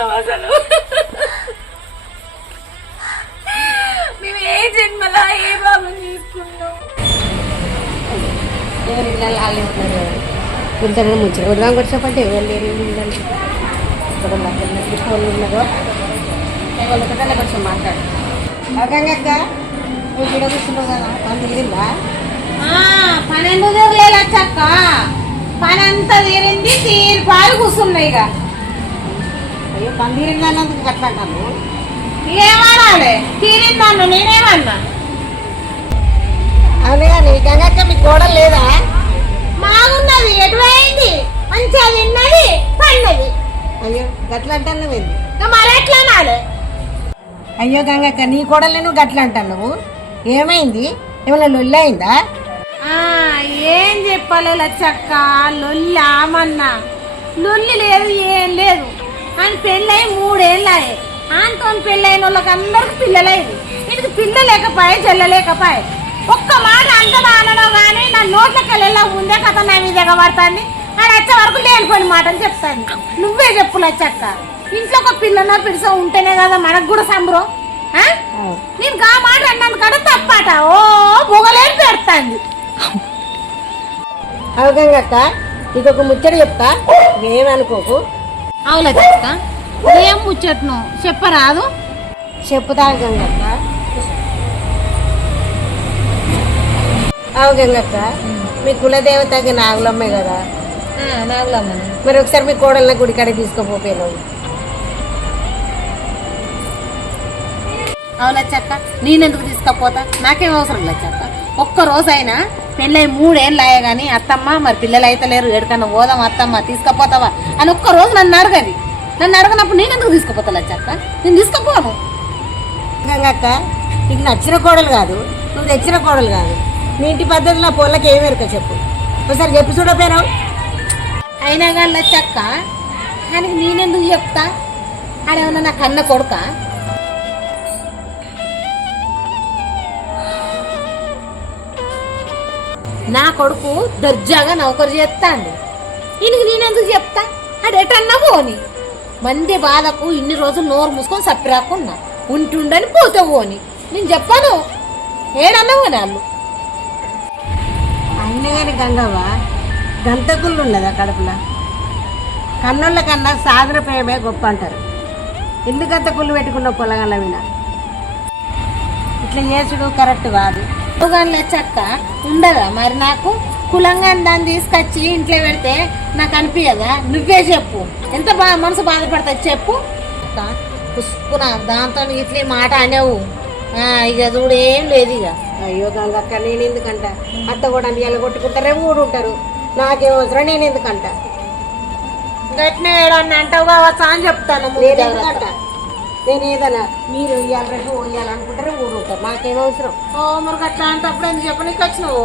తీసుకున్నాం అసలు. మేము ఏ జన్మలా ఏ బాబుని తీసుకున్నాం ఎవరి వాళ్ళే ఉన్నారు ఇంతనే కొడదాం ఎవరు లేరు ఇళ్ళని ఇక్కడ ఫోన్ ఉన్నారో వాళ్ళతో కొంచెం మాట్లాడు. గంగక్క నువ్వు ఇక్కడ కూర్చున్నావు కదా పని తీరిందా? పని ఎందుకు తిరగలేదు చక్క పని అంతా తీరింది తీరి పాలు కూర్చున్నాయి ఇక. అయ్యో పని తీరిందా అన్నందుకు అట్లా అంటాను ఏమనాలి? తీరిందన్ను నేనేమన్నా? అవును కానీ గంగక్క మీ కోడలు లేదా? బాగున్నది ఎటువైంది? మంచిగా తిన్నది పన్నది అయ్యో గట్ల అంటాను నువ్వేంది ఇక మరి ఎట్లా అనాలి? అయ్యో గంగక్క నీ కోడలు నువ్వు గట్ల అంటాను నువ్వు ఏమైంది? ఏమైనా లొల్లి అయిందా? ఆ, ఏం చెప్పాలి లచ్చక్క? లొల్లి ఆమన్నా. లొల్లి లేదు ఏం లేదు. అని పెళ్ళై మూడేళ్ళాయి. ఆంతో పెళ్ళైన వాళ్ళకి అందరికి పిల్లలేదు. వీటికి పిల్ల లేకపోయే ఒక్క మాట అంత అనడం కానీ నా నోట్లకి వెళ్ళా ముందే కథ నా మీద ఎగబడుతుంది. అని వచ్చే వరకు లేనిపోయిన మాటలు చెప్తాను నువ్వే చెప్పు లచ్చక్క ఇంట్లో ఒక పిల్లనో పిడిసో ఉంటేనే కదా మనకు కూడా సంబరం? నేను గా మాట అన్నందుకడ తప్పట. ఓ బొగలేని పెడతాంది. అవు గంగక్క నీకు ఒక ముచ్చట చెప్తా. ఏమనుకోకు చెక్క ఏం ముచ్చట్ను? చెప్పరాదు. చెప్పుతా గంగక్క. అవు గంగక్క. మీ కులదేవతకి నాగులమ్మే కదా. నాగులమ్మని మరి ఒకసారి మీ కోడల్ని గుడి కాడికి తీసుకుపోయాను అవునా చెక్క నేనెందుకు తీసుకపోతా? నాకేం అవసరం లేదు చెక్క ఒక్క రోజైనా పెళ్ళై మూడేళ్ళు అయ్యా కానీ అత్తమ్మ మరి పిల్లలు అయితే లేరు ఎక్కడికన్నా పోదాం అత్తమ్మ తీసుకపోతావా అని ఒక్క రోజు నన్ను అడగది నన్ను అడగనప్పుడు నేనెందుకు తీసుకుపోతా చెక్క నేను తీసుకుపోను. గంగక్క నీకు నచ్చిన కోడలు కాదు నువ్వు తెచ్చిన కోడలు కాదు. మీ ఇంటి పద్ధతిలో పొలకి ఏమి ఎరుక చెప్పు. ఒకసారి చెప్పి చూడపోయినావు? అయినా కానీ చెక్క కానీ నేనెందుకు చెప్తా? ఆడేమన్నా నా కన్న కొడుక? నా కొడుకు దర్జాగా నౌకరు చేస్తాడు. ఈయనకి నేనెందుకు చెప్తా? అది ఎటన్నా పోని. మంది బాధకు ఇన్ని రోజులు నోరు మూసుకొని సప్పిరాకున్నా. ఉంటుండని పోతే పోని. నేను చెప్పాను. ఏడన్నా పోని వాళ్ళు. అయినా కానీ గంగవ్వ గంతకుళ్ళు ఉన్నదా కడుపులో కన్నుల కన్నా సాగర ప్రేమే గొప్ప అంటారు. ఎందుకంత కుళ్ళు పెట్టుకున్న పొలగల మీద? ఇట్లా చేసుడు కరెక్ట్ కాదు. కానీ చక్క ఉండదా మరి నాకు? కులంగా దాన్ని తీసుకొచ్చి ఇంట్లో పెడితే నాకు అనిపించదా నువ్వే చెప్పు. ఎంత బా మనసు బాధపడుతుంది చెప్పు. పుష్పున దాంతో ఇట్లా మాట అనేవు. ఇక చూడు ఏం లేదు ఇక. అయ్యో గంగక్క నేను ఎందుకంట? అత్త కూడా నీళ్ళ కొట్టుకుంటారే ఊడు ఉంటారు. నాకేం అవసరం నేను ఎందుకంట? గట్టిన ఏడన్నా అంటావు కావచ్చా అని చెప్తాను నేను ఏదన్నా మీరు ఇయ్యాలి రేపు ఊడు ఉంటారు నాకేం అవసరం. ఓ మరి అట్లా అంటప్పుడు ఎందుకు చెప్పు నీకు వచ్చినావు?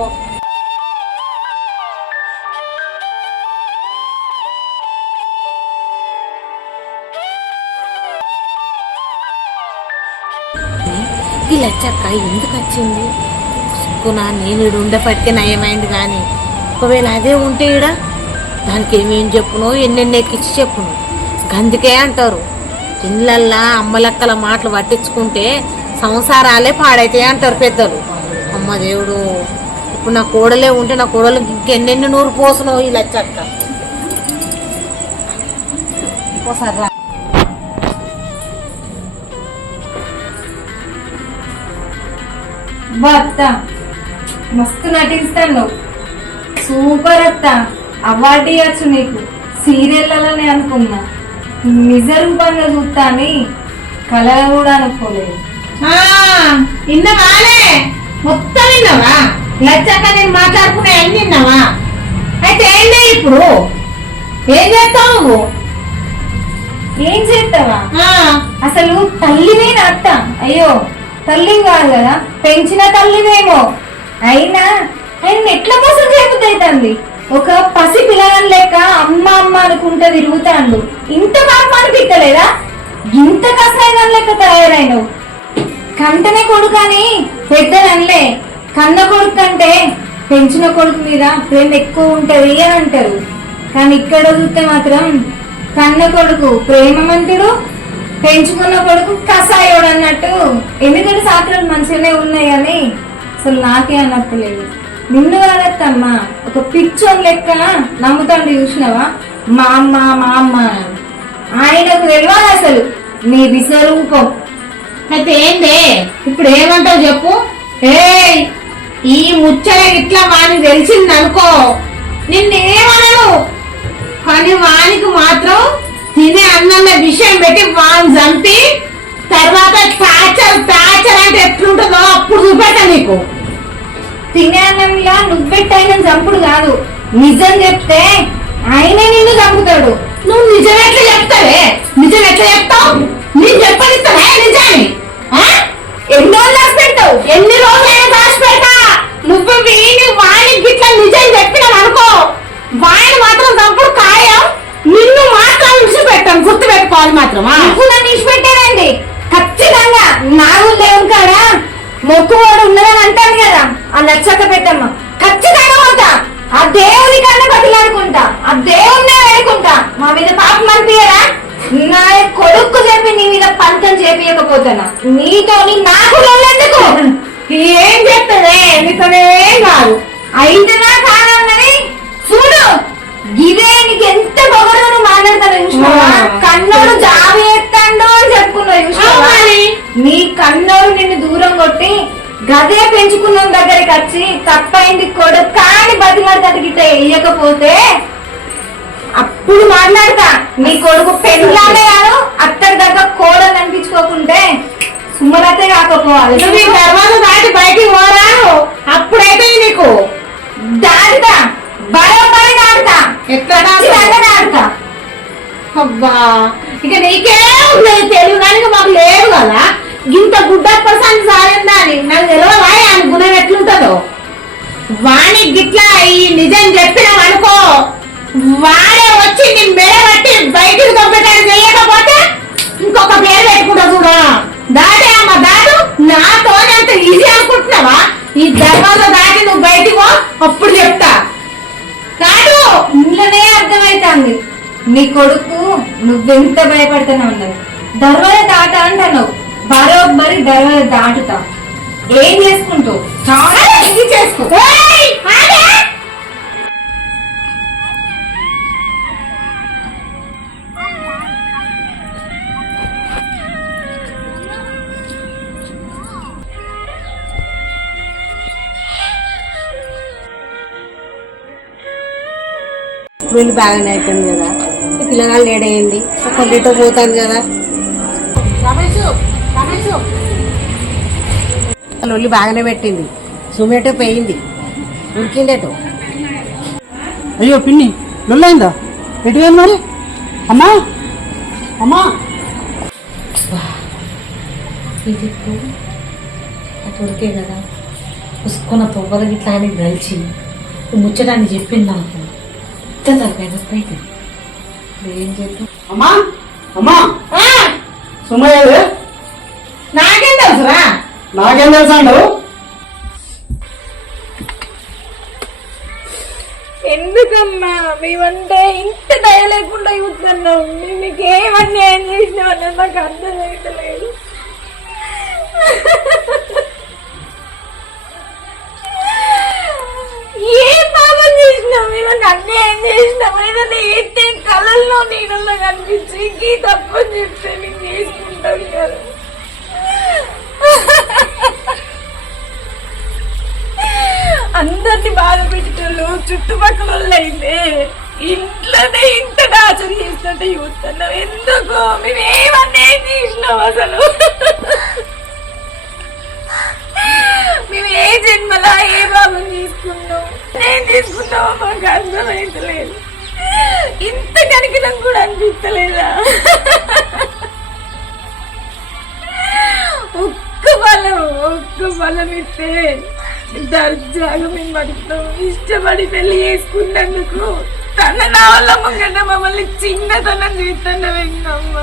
ఈ లచ్చక్క ఎందుకు వచ్చింది? సుక్కునా నేను ఈడ ఉండేపటికే నయమైంది కానీ ఒకవేళ అదే ఉంటే ఈడ దానికి ఏమేం చెప్పును ఎన్నెన్ని ఎక్కించి చెప్పును. గందుకే అంటారు. ఇళ్ళల్లా అమ్మలక్కల మాటలు పట్టించుకుంటే సంసారాలే పాడైతాయి అంటారు పెద్దలు. అమ్మ దేవుడు ఇప్పుడు నా కోడలే ఉంటే నా కోడలు ఇంకెన్నెన్ని నూరు పోసును ఇలా లచ్చక్క అత్త మస్తు నటిస్తాను. సూపర్ అత్త అవార్డు ఇవ్వచ్చు నీకు. సీరియల్లనే అనుకున్నా. నిజ రూపంగా చూస్తా అని కలగా కూడా అనుకోలేదు. విన్నవాలే మొత్తం విన్నావా లచ్చక్క నేను మాట్లాడుకునే అన్ని విన్నావా అయితే ఏంటి ఇప్పుడు? ఏం చేస్తావు నువ్వు? ఏం చేస్తావా? అసలు తల్లివే నా అత్త. అయ్యో తల్లి కాదు కదా? పెంచిన తల్లివేమో అయినా ఆయన ఎట్లా మోసం చేయబుద్దైతుంది ఒక పసి పిల్లలను లెక్క అమ్మ అమ్మ అనుకుంటా తిరుగుతాండు. ఇంత పాప అనిపించలేదా ఇంత కష్టమైన లెక్క తయారైనవు. కంటనే కొడుకు అని పెద్దలనలే. కన్న కొడుకు కంటే పెంచిన కొడుకు మీద ప్రేమ ఎక్కువ ఉంటది అని అంటారు. కానీ ఇక్కడ చూస్తే మాత్రం కన్న కొడుకు ప్రేమవంతుడు పెంచుకున్న కొడుకు కసాయోడు అన్నట్టు. ఎందుకంటే శాస్త్రాలు మంచిగానే ఉన్నాయి కానీ అసలు నాకే అన్నట్లేదు నిన్ను కాదత్తమ్మా. ఒక పిచ్చోన్ లెక్క నమ్ముతాడు చూసినావా? మా అమ్మ మా అమ్మ. ఆయనకు తెలియాలి అసలు. నీ విశ్వరూపం. అయితే ఏందే? ఇప్పుడు ఏమంటావు చెప్పు? ఏయ్ ఈ ముచ్చట ఇట్లా వానికి తెలిసింది అనుకో నిన్నేమనను కానీ వానికి మాత్రం తినే అన్నంలో విషయం పెట్టి వాని చంపి తర్వాత టార్చర్ టార్చర్ అంటే ఎట్లుంటుందో అప్పుడు చూపెట్ట నీకు. తినే అన్నంలా నువ్వెట్టయిన చంపుడు కాదు. నిజం చెప్తే ఆయనే నిన్ను చంపుతాడు. నువ్వు నిజం ఎట్లా చెప్తావే? నిజం ఎట్లా చెప్తావు? నేను చెప్పనిస్తానే నిజాన్ని? ఎన్ని రోజులు దాచి పెడతావు ఎన్ని రోజులైనా దాచి పెడతా నువ్వు వీని వాణి గిట్ల నిజం చెప్పినావు అనుకో. వాణి మాత్రం తప్పుడు ఖాయం. నిన్ను మాత్రం విడిచిపెట్టాను. గుర్తు పెట్టుకోవాలి మాత్రం? నువ్వు నన్ను ఖచ్చితంగా. నాగు దేవుని కాడ మొక్కువాడు ఉన్నదని ఆ నచ్చక పెట్టమ్మ ఖచ్చితంగా పోతా ఆ దేవుని కన్నా బతిలాడుకుంటా. ఆ దేవుణ్ణే వేడుకుంటా. మా మీద పాపం అనిపించరా నా కొడుకు చెప్పి నీ మీద పంతం చేపియకపోతానా నీతోని నాకు లొల్లెందుకు? ఏం చెప్తానే నీతోనే కాదు. అయితేనా కాదన్నది చూడు ఇదే నీకు ఎంత పొగరు మాట్లాడతాను. కన్నోడు జాబ్ ఎత్తాడు అని చెప్పుకున్నావు. నీ కన్నోడు నిన్ను దూరం కొట్టి గదే పెంచుకున్న దగ్గరికి వచ్చి తప్పైంది కొడుకు కాని బతిమాడతాడు గిట్ట వేయకపోతే అప్పుడు మాట్లాడతా. నీ కొడుకు పెళ్ళానే కాదు అత్తడి దగ్గర కోడలు అనిపించుకోకుంటే సుమలతే కాకపోవాలి. నువ్వు ఈ తర్వాత దాటి బయటికి పోరాను అప్పుడైతే నీకు. దాటుతా. బరోబరి ఎట్లా ఖచ్చితంగా దాటుతా అబ్బా ఇక నీకే ఉంది తెలుగు కానీ మాకు లేదు కదా. ఇంత గుడ్డ పర్సన్ సారిందా అని? నాకు తెలియదా ఆయన గుణం ఎట్లుంటుందో? వాణి గిట్లా ఈ నిజం చెప్పినాం అనుకో వాడే వచ్చి నీ మెడ పట్టి బయటికి పంపడానికి చేయకపోతే ఇంకొక పేరు పెట్టుకుంటా చూడా. దాటే అమ్మ దాటు. నాతో అంత ఈజీ అనుకుంటున్నావా? ఈ దర్వాజా దాటి నువ్వు బయటికి పో అప్పుడు చెప్తా. కాదు ఇంట్లోనే అర్థమైతుంది. నీ కొడుకు నువ్వెంత భయపడుతున్నావు అన్నది దర్వాజ దాట అంటున్నావు దర్వాజ దాటుతా. ఏం చేసుకుంటావు? చాలా ఇది చేసుకో. ఏయ్, ఆగే! వెళ్ళి బాగానే అయిపోయింది కదా. పిల్లగాళ్ళు లేడయింది కొద్దిటో పోతాను కదా. ఒళ్ళు బాగానే పెట్టింది. సుమేటో పోయింది. ఉరికిండేటో అయ్యో పిన్ని లొల్లైందా ఎటు మరి? అమ్మా! అమ్మా! ఇది కదా. ఉసుకున్న తొవ్వల గిట్లా అని గలిచి ముచ్చటాన్ని చెప్పింది నాకు. ఇంత ఏం చేద్దాం? అమ్మా! అమ్మా! సుమయ్యదే నాకేం తెలుసురా? నాకేం తెలుసా అంటావు ఎందుకమ్మా? మేమంటే ఇంత దయ లేకుండా చూస్తున్నాం మేము మీకు ఏమన్నీ ఏం చేసినాం అన్నది నాకు అర్థం అవుతలేదు ఏ పాపం చేసినాం ఏమన్నా అన్యాయం చేసినాం ఏదన్నా ఏంటి? కళల్లో నీళ్ళలో కనిపించి గీ తప్పని చెప్తే మేము చేసుకుంటాం కదా అందరిని బాధ పెట్టేటోళ్ళు చుట్టుపక్కల వాళ్ళు అయితే ఇంట్లోనే ఇంత టార్చర్ చేస్తుంటే చూస్తున్నాం ఎందుకు? మేము ఏమన్నా చేసినాం అసలు? మేము ఏ జన్మలా ఏ బాబు తీసుకున్నాం ఏం తీసుకున్నామో మాకు అర్థమైతలేదు. ఇంత కనికినం కూడా అనిపిస్తలేదా? ఒక్క బలం ఒక్క బలం ఇస్తే దర్జాగా మేము బతుకుతాం. ఇష్టపడి పెళ్ళి చేసుకున్నందుకు తన నా వల్ల ముంగట మమ్మల్ని చిన్నతనం చేస్తున్న వెంకమ్మ.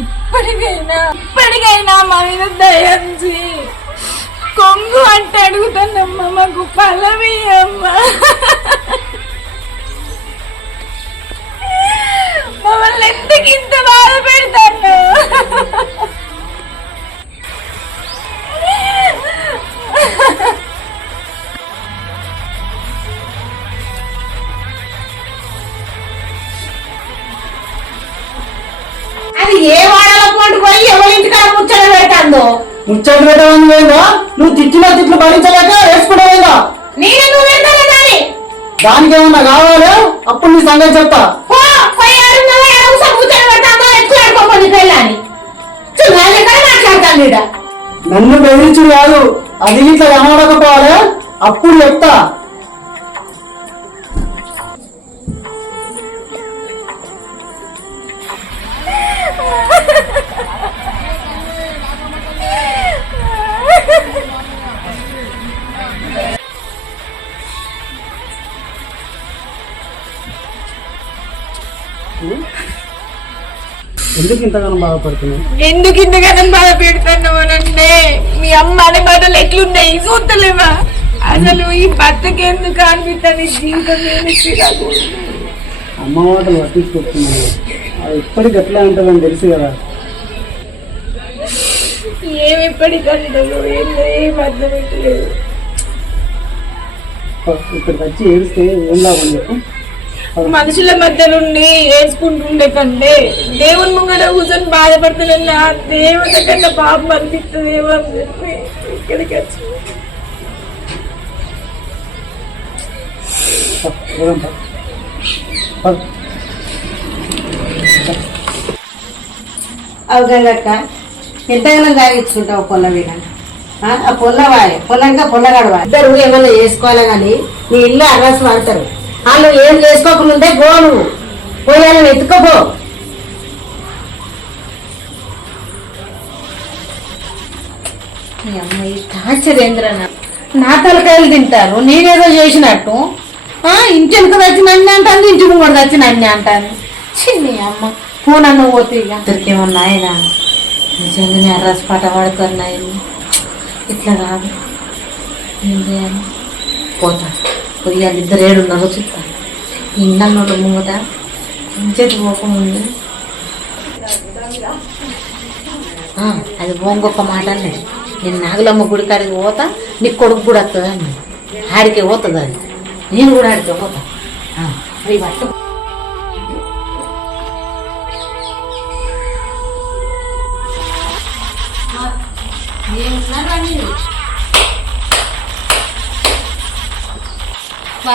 ఇప్పటికైనా ఇప్పటికైనా మా మీద దయంచి కొంగు అంటే అడుగుతానమ్మా మాకు పల్లవియమ్మా మమ్మల్ని ఎందుకు ఇంత బాధ పెడతాను అది ఏ వాడలో పోటీ పోయి ఎవరింటికాడ ముచ్చట పెడతాందో? ముచ్చట పెట్టమని పోయిందా? నువ్వు తిట్టిన తిట్లు భరించలేక వేసుకుంటా పోయిందా? నేనే నువ్వు పెడతాను దానికి ఏమన్నా కావాలి? అప్పుడు నీ సంగతి చెప్తా. మాట్లాడతాను నన్ను బెదిరించు కాదు అది ఇట్లా కనబడకపోవాలి అప్పుడు చెప్తా. Mm-hmm. ఎందుకు ఇంతగానో బాధపడుతున్నావు? ఎందుకు ఇంతగానో బాధ పెడుతున్నామనండి మీ అమ్మ అనే బట్టలు ఎట్లున్నాయి? చూస్తలేవా? అసలు ఈ బతుకు ఎందుకు అనిపిస్తుంది? జీవితం నాకు అమ్మ మాటలు పట్టించుకుంటున్నాను అది ఎప్పటికి ఎట్లా ఉంటుందని తెలుసు కదా. ఏమి ఎప్పటికంటే ఏం అర్థమైతలేదు. ఇక్కడికి వచ్చి ఏడిస్తే ఏం లాభం చెప్పు? మనుషుల మధ్యలో నుండి వేసుకుంటుండే కంటే దేవుని ముంగడ కూర్చొని బాధపడుతున్న దేవుని కన్నా పాపం అనిపిస్తుంది అని చెప్పి ఇక్కడికి వచ్చి. పోదాం ఎంతైనా తాగించుకుంటావు పొల్ల మీద. ఆ పొల్ల వాడే పొలంగా పొల్లగాడు ఇద్దరు ఏమైనా చేసుకోవాలి కానీ నీ ఇల్లు అడ్రస్ వాడతారు. వాళ్ళు ఏం చేసుకోకుండా గో నువ్వు. పోయాలని ఎత్తుకోపో అమ్మాయి టార్చర్ నా తలకాయలు తింటారు. నేనేదో చేసినట్టు. ఇంటికి ఇంటి వచ్చిన అన్ని అంటాను ఇంటి ముంగడు వచ్చిన అన్ని అంటాను చిన్ని అమ్మ. ఫోన్ అన్న పోతే ఇక. దొరికేమన్నా ఆయన నిజంగానే అర్రస్ పాట పాడుతారు నాయన ఇట్లా కాదు. ఏం చేయాలి పోతా. పొయ్యాలి ఇద్దరు ఏడు ఏడున్నారో చూస్తా ఇండన్నోళ్ళు ముంగట ఇంచేది పోకముందు. అది ఇంకొక మాట అన్నే నేను నాగులమ్మ గుడి కాడికి పోతా నీ కొడుకు కూడా వస్తుంది ఆడికే పోతుంది అది. నేను కూడా ఆడికే పోతా. అవి పట్టు వా,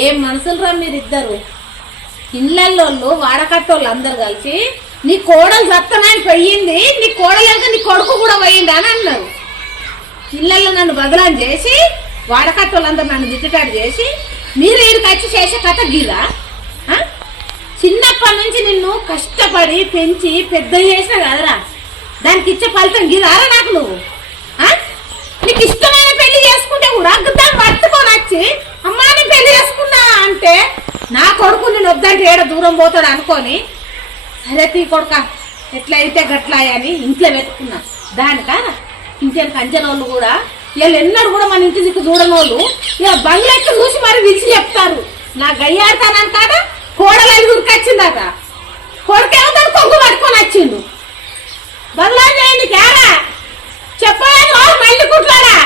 ఏం మనసులరా రా మీరిద్దరు? ఇళ్ళల్లో వాడకట్టోళ్ళు అందరు కలిసి నీ కోడలు సత్తనాయి పోయింది నీ కోడలేక నీ కొడుకు కూడా పోయింది అని అన్నారు. ఇళ్ళల్లో నన్ను బదలాం చేసి వాడకట్టోళ్ళందరూ నన్ను దిద్దుటాడు చేసి మీరు ఈడికి వచ్చి చేసే కథ గీరా? చిన్నప్పటి నుంచి నిన్ను కష్టపడి పెంచి పెద్ద చేసిన కదరా? దానికి ఇచ్చే ఫలితం గీరారా నాకు నువ్వు? నీకు ఇష్టమైన పెళ్ళి చేసుకుంటే కూడా దాన్ని పట్టుకొని వచ్చి అమ్మాని పెళ్ళి చేసుకున్నా అంటే నా కొడుకు నేను వద్దంటే ఏడ దూరం పోతాడు అనుకొని సరే తీ కొడుక ఎట్లా అయితే గట్లా అని ఇంట్లో వెతుకున్నా దానికా ఇంటికి కంచెనోళ్ళు కూడా వీళ్ళు ఎన్నడూ కూడా మన ఇంటి దిక్కు చూడనోళ్ళు ఇలా బంగ్లా బంగ్లెక్కి చూసి మరి విసి చెప్తారు. నా గయ్యాడతానని కాడ కోడలు ఉరికొచ్చిందట కొడుకు దాన్ని కొంగు పట్టుకొని వచ్చిండు. బంగ్లా చేయండి కేడా చెప్పలేదు మళ్ళీ కుట్లాడా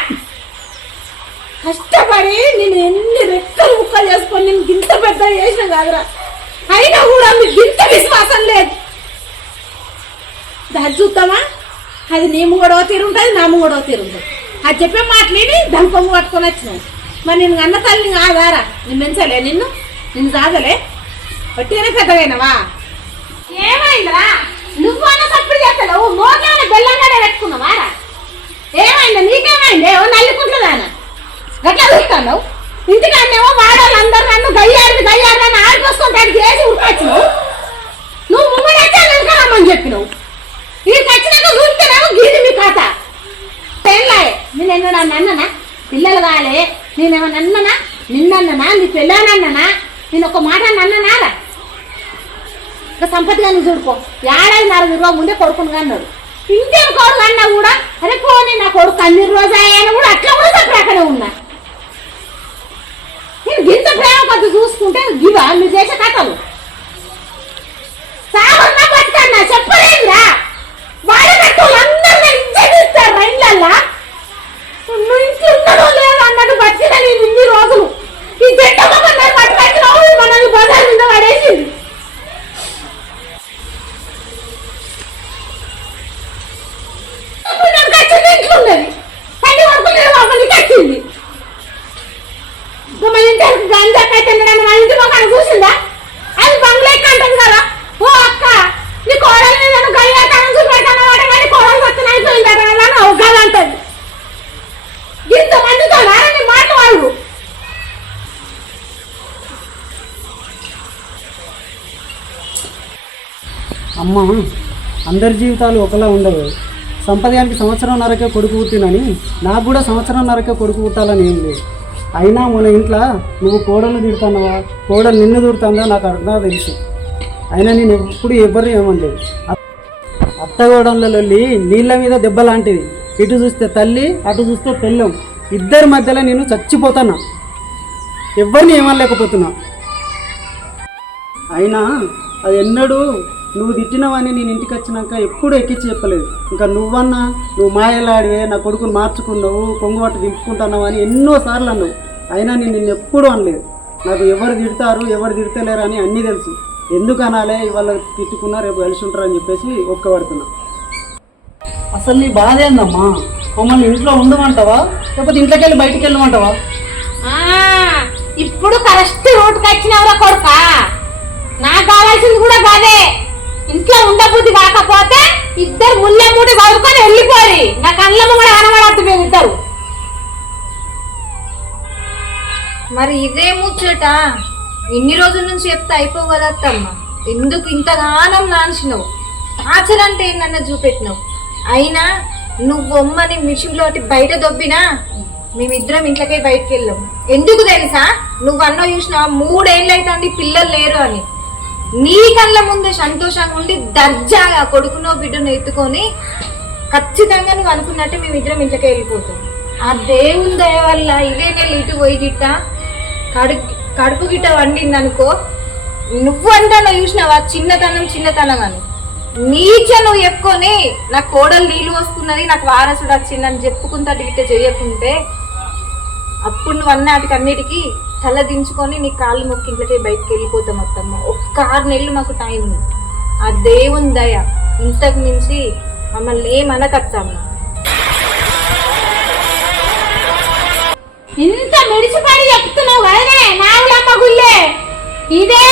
కష్టపడి నేను ఎన్ని రెక్కలు ముక్కలు చేసుకొని నేను గింత పెద్ద చేసిన కాదురా. అయినా కూడా మీకు ఇంత విశ్వాసం లేదు. దాన్ని చూద్దామా? అది నీ ముంగడో తీరుంటుంది నా ముంగడో తీరుంటుంది అది చెప్పే మాట్లాడి దాని పొంగు పట్టుకొని వచ్చినావు. మరి నేను అన్న తల్లిని కాదారా? నేను పెంచలే నిన్ను? నిన్ను కాదలే వట్టిగానే పెద్దగైనవా ఏమైందిరా? నువ్వు అన్న తప్పుడు చేస్తావు. మోకాన బెల్లంగానే పెట్టుకున్నావా రా? ఏమైంది? నీకేమైంది? ఓ నల్లికుంటుందానా గట్లా చూస్తాను ఇంటికాన్నేమో అందరు నన్ను గయ్యాడు గయ్యాడు అని ఆడిపోసుకుంటాడు చేసి ఉరికొచ్చినావు నువ్వు ముంగడైతే వెనకాలమ్మని చెప్పినావు వీడికి వచ్చినాక చూస్తేనేమో గీది మీ కథ పెళ్ళాయే నేను ఎన్నడా అన్ననా పిల్లలు కాలే నేనేమన్నా అన్ననా నిన్నన్ననా నీ పెళ్ళానన్ననా నేను ఒక మాట నన్ననారా ఇంకా సంపత్తి కానీ చూడుకో. ఏడాది నాలుగు విలువ ముందే కొడుకుని అన్నాడు. ఇంకేం కొడుకు అన్నా కూడా అరే పోనీ నా కొడుకు అన్ని రోజు అయ్యాను కూడా అట్లా కూడా సపరేకనే ఉన్నా. నేను ఇంత ప్రేమ కొద్ది చూసుకుంటే గివా మీరు చేసే కథలు సాగన్నా బతకన్నా చెప్పలేదురా వాడకట్టు అందరూ ఇజ్జత్ ఇస్తారు రైళ్ళల్లా నువ్వు ఇంట్లో ఉన్నాడో లేదో అన్నట్టు బతికిన నేను ఇన్ని రోజులు ఈ జంట మొక్కలు పట్టుకొచ్చినావు మనల్ని బజార్ మీద పడేసింది అప్పుడు నాకు వచ్చింది ఇంట్లో ఉన్నది పని వరకు నేను లోపలికి వచ్చింది ఇంకా మన ఇంటి గంజా తినడం మన ఇంటి మొక్కలు చూసిందా అది బంగ్లా ఎక్క అంటది కదా ఓ అక్క నీ కోడలు మీద గయ్యాతనం చూపెట్టాను వాటి మరి కోడలు సత్తున అయిపోయిందట కదా అని ఒక గద అంటది ఇంతమందితో నారని మాట్లాడు అమ్మ అందరి జీవితాలు ఒకలా ఉండవు. సంపదయానికి సంవత్సరం నరకే కొడుకు పుట్టినని నాకు కూడా సంవత్సరం నరకే కొడుకు పుట్టాలని ఏం లేదు. అయినా మన ఇంట్లో నువ్వు కోడలు తిడుతున్నావా? కోడలు నిన్ను తిడుతుందా? నాకు అర్థం తెలుసు. అయినా నేను ఎప్పుడు ఎవ్వరు ఏమనలేదు. అత్తగోడంలో వెళ్ళి నీళ్ళ మీద దెబ్బ లాంటిది. ఇటు చూస్తే తల్లి అటు చూస్తే పెళ్ళం. ఇద్దరి మధ్యలో నేను చచ్చిపోతున్నా. ఎవరిని ఏమనలేకపోతున్నా. అయినా అది ఎన్నడూ నువ్వు తిట్టినవని నేను ఇంటికి వచ్చినాక ఎప్పుడు ఎక్కించి చెప్పలేదు. ఇంకా నువ్వన్నా నువ్వు మాయలాడివే నా కొడుకుని మార్చుకున్నావు కొంగుబట్టు దింపుకుంటున్నావు అని ఎన్నోసార్లు అన్నావు. అయినా నేను నిన్ను ఎప్పుడూ అనలేదు. నాకు ఎవరు తిడతారు ఎవరు తిడతలేరు అని అన్నీ తెలుసు. ఎందుకు అనాలే? ఇవాళ తిట్టుకున్నా రేపు కలిసి ఉంటారు అని చెప్పేసి ఒక్కబడుతున్నా. అసలు నీ బాధ ఏందమ్మా? మమ్మల్ని ఇంట్లో ఉండమంటావా? లేకపోతే ఇంట్లోకి వెళ్ళి బయటికి వెళ్ళమంటావా ఆ, ఇప్పుడు కరెక్ట్ రూట్కి వచ్చినవరా కొడుక? నాకు కావాల్సింది కూడా కాకపోతే ఇద్దరు ముల్లె మూటి చదువుకొని వెళ్ళిపోయి నా కళ్ళమ్మ కూడా కనబడద్దు మేము ఇద్దరు. మరి ఇదే ముచ్చట. ఇన్ని రోజుల నుంచి చెప్తే అయిపోవు కదా అత్తమ్మ ఎందుకు ఇంతగానం నాన్సినావు? ఆచరణ అంటే ఏందన్న చూపెట్టినావు? అయినా నువ్వు బొమ్మని మిషన్లోటి బయట దొబ్బినా మేమిద్దరం ఇంట్లోకే బయటకు వెళ్ళాం. ఎందుకు తెలుసా? నువ్వు అన్న చూసినా మూడేళ్ళు అవుతుంది పిల్లలు లేరు అని. నీ కళ్ళ ముందే సంతోషంగా ఉండి దర్జాగా కొడుకునో బిడ్డను ఎత్తుకొని ఖచ్చితంగా నువ్వు అనుకున్నట్టు మేమిద్దరం ఇంట్లోకి వెళ్ళిపోతాం. ఆ దేవుని దయ వల్ల ఇదే నెల ఇటు పోయి గిట్ట కడు కడుపు గిట్ట వండింది అనుకో నువ్వు అంటాను చూసినావా? చిన్నతనం చిన్నతనం అని. నీచ నువ్వు చెప్పుకొని నా కోడలు నీళ్ళు వస్తున్నది నాకు వారసుడు వచ్చిందని చెప్పుకుంటా గిట్ట చేయకుంటే అప్పుడు నువ్వు అన్నాటికి అన్నిటికీ తల దించుకొని నీ కాళ్ళు మొక్కింట్లకే బయటకు వెళ్ళిపోతాం అత్తమ్మ ఒక్క ఆరు నెలలు మాకు టైం ఉంది. ఆ దేవుని దయ ఇంతకు మించి మమ్మల్ని ఏమనకత్తమ్మ ఇంత మిడిచిపడి చెప్తున్నావు కదనే నాగులమ్మ గుళ్ళే. ఇదే